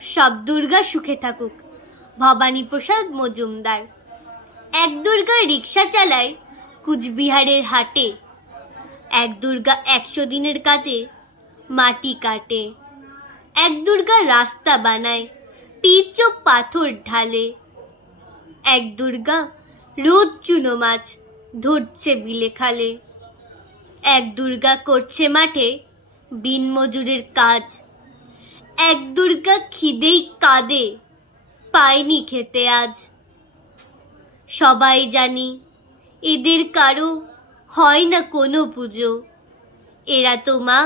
সব দুর্গা সুখে থাকুক। ভবানীপ্রসাদ মজুমদার। এক দুর্গা রিক্সা চালায় কুচবিহারের হাটে, এক দুর্গা 100 দিনের কাজে মাটি কাটে, এক দুর্গা রাস্তা বানায় পিচ ও পাথর ঢালে, এক দুর্গা রোজ চুনো মাছ ধরছে বিলে খালে, এক দুর্গা করছে মাঠে দিনমজুরের কাজ, এক দুর্গা খিদেই কাঁদে পায়নি খেতে আজ। সবাই জানি এদের কারো হয় না কোনো পুজো, এরা তো মা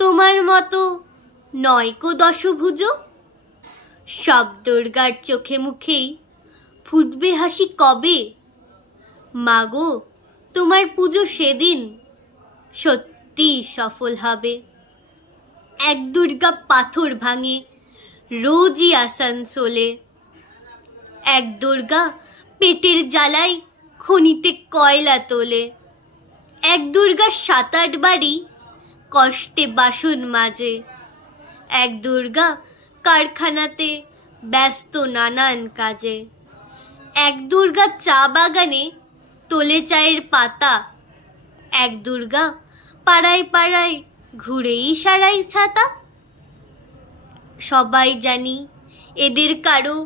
তোমার মতো নয় কো দশভুজো। সব দুর্গার চোখে মুখেই ফুটবে হাসি কবে, মাগো তোমার পুজো সেদিন সত্যি সফল হবে। এক দুর্গা পাথর ভাঙে রোজই আসানসোলে, এক দুর্গা পেটের জ্বালায় খনিতে কয়লা তোলে, এক দুর্গা 7-8 বাড়ি কষ্টে বাসন মাজে, এক দুর্গা কারখানাতে ব্যস্ত নানান কাজে, এক দুর্গা চা বাগানে তোলে চায়ের পাতা, এক দুর্গা পাড়ায় পাড়ায় ঘুরেই সারাই ছাতা। সবাই জানি এদের কারো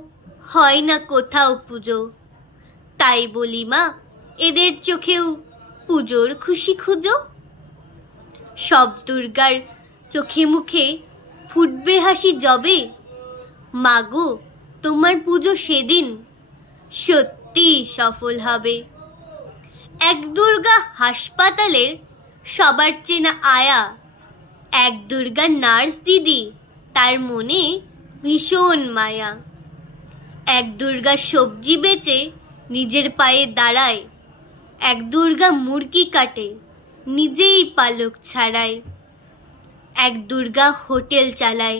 হয় না কোথাও পুজো, তাই বলি মা এদের চোখেও পুজোর খুশি খুঁজো। সব দুর্গার চোখে মুখে ফুটবে হাসি যবে, মাগো তোমার পুজো সেদিন সত্যি সফল হবে। এক দুর্গা হাসপাতালের সবার চেনা আয়া, এক দুর্গা নার্স দিদি তার মনে ভীষণ মায়া, এক দুর্গা সবজি বেচে নিজের পায়ে দাঁড়ায়, এক দুর্গা মুরগি কাটে নিজেই পালক ছাড়ায়, এক দুর্গা হোটেল চালায়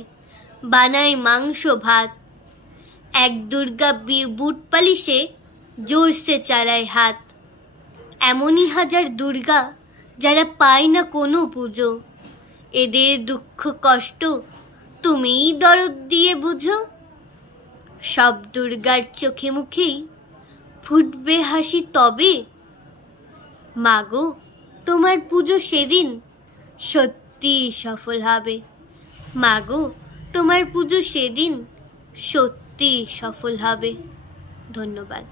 বানায় মাংস ভাত, এক দুর্গা বুট পালিশে জোরসে চালায় হাত। এমনই হাজার দুর্গা যারা পায় না কোনো পুজো, এদের দুঃখ কষ্ট তুমিই দরদ দিয়ে বুঝো। সব দুর্গার চোখে মুখেই ফুটবে হাসি তবে, মাগো তোমার পুজো সেদিন সত্যি সফল হবে। মাগো তোমার পুজো সেদিন সত্যি সফল হবে। ধন্যবাদ।